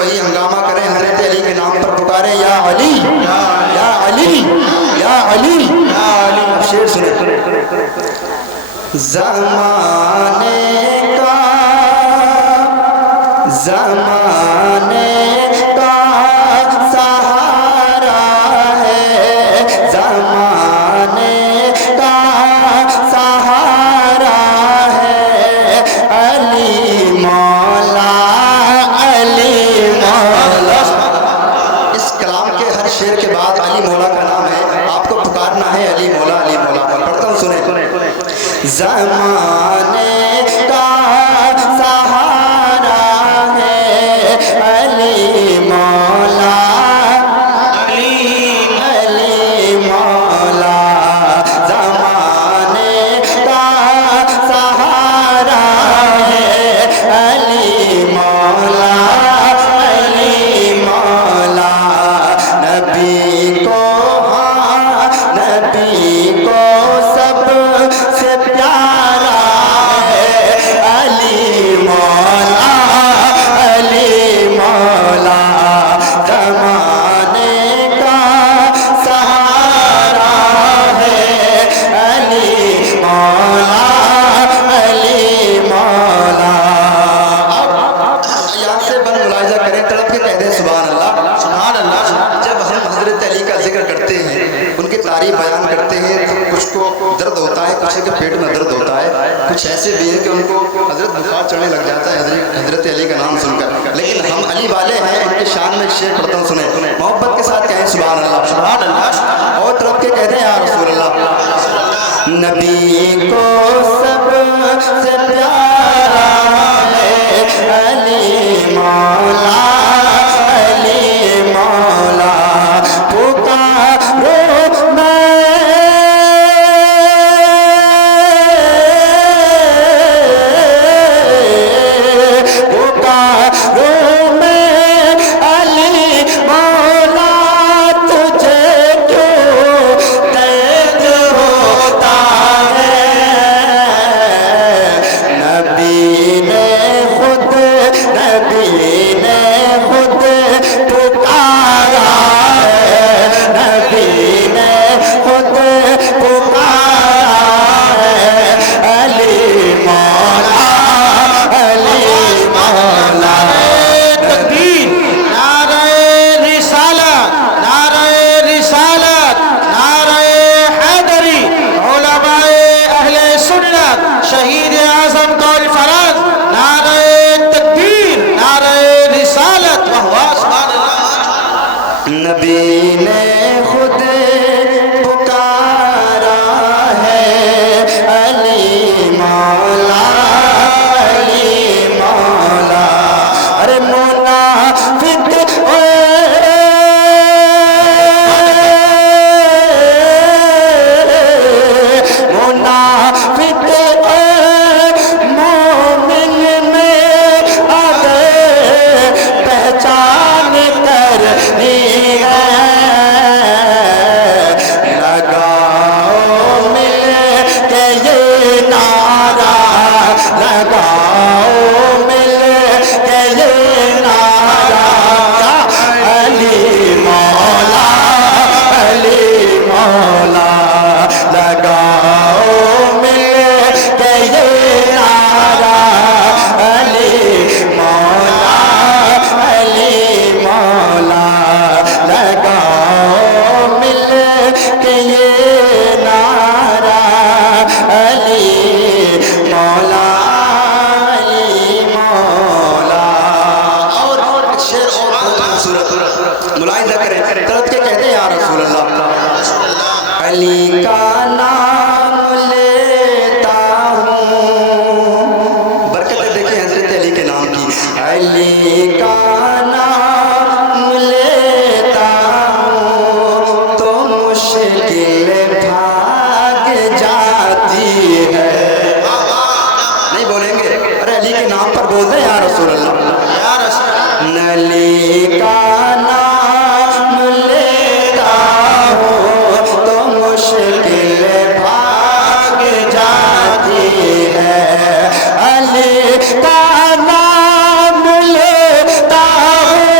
وہی ہنگامہ کریں، حضرت علی کے نام پر پکارے یا علی یا علی یا علی یا علی. اب شعر سنیں. زمانے کا سہارا ہے، زمانے کا سہارا ہے، علی مولا علی مولا. اس کلام کے ہر شعر کے بعد علی مولا کا نام ہے، آپ کو پکارنا ہے علی مولا علی مولا. پڑھتا ہوں سنیں. زمانے کا سہارا ہے، علی مولا علی علی مولا. زمانے کا سہارا ہے، علی مولا علی مولا. نبی کو نبی کو سب سے پیارا ہے، علی مولا علی مولا. زمانے کا سہارا ہے، علی مولا علی مولا. یہاں سے بن ملاحظہ کریں، تڑپ کے کہہ دیں سبحان اللہ سبحان اللہ. جب ہم حضرت علی کا ذکر کرتے ہیں، ان کی تعریف بیان کرتے ہیں، تو کچھ کو درد ہوتا ہے، کچھ کے پیٹ میں درد ہوتا ہے، کچھ ایسے بھی ہیں کہ ان کو حضرت بخار چڑھنے لگ جاتا ہے حضرت علی کا نام سن کر. لیکن ہم علی والے ہیں، ان کے شان میں ایک شعر پڑھتا ہوں سنیں. محبت کے ساتھ کہیں سبحان اللہ سبحان اللہ، اور طرف کے کہہ دیں یا رسول اللہ. نبی کو سب سے پیارا ہے، علی مولا علی مولا. پکارو میں پکارو میں علی مولا، تجھے کیوں قید ہوتا ہے. نبی نے خود پکارا ہے، نبی نے خود پکارا ہے، علی مولا علی مولا. تکبیر، نعرہ رسالت، نعرہ رسالت، نعرہ حیدری، علماء اہل سنت، شہید اعظم قول فرض، نعرہ تکبیر، نعرہ رسالت. واہ سبحان اللہ. نبی نے خود پکارا ہے، علی مولا علی مولا. ارے منافق منافق مومن میں اگر پہچان کرنی ہے، لگاؤ مل کے یہ نعرہ، لگاؤ مل کے یہ نعرہ، علی مولا علی مولا. لگاؤ مل کے یہ نعرہ، علی مولا علی مولا. لگاؤ مل کے یہ نعرہ، علی مولا علی مولا. اور ایک شعر اور بہت خوبصورت ملاحظہ کریں، طرف کے کہتے ہیں یا رسول اللہ. علی کا نام لیتا ہوں، برکت دیکھیں حضرت علی کے نام کی. علی کا نام لیتا ہوں تو مشکل بھاگ جاتی ہے. نہیں بولیں گے؟ ارے علی کے نام پر بول دیں یا رسول اللہ یا رسول. علی کا نام لیتا ہوں تو مشکل بھاگ جاتی ہے. علی کا نام لیتا ہوں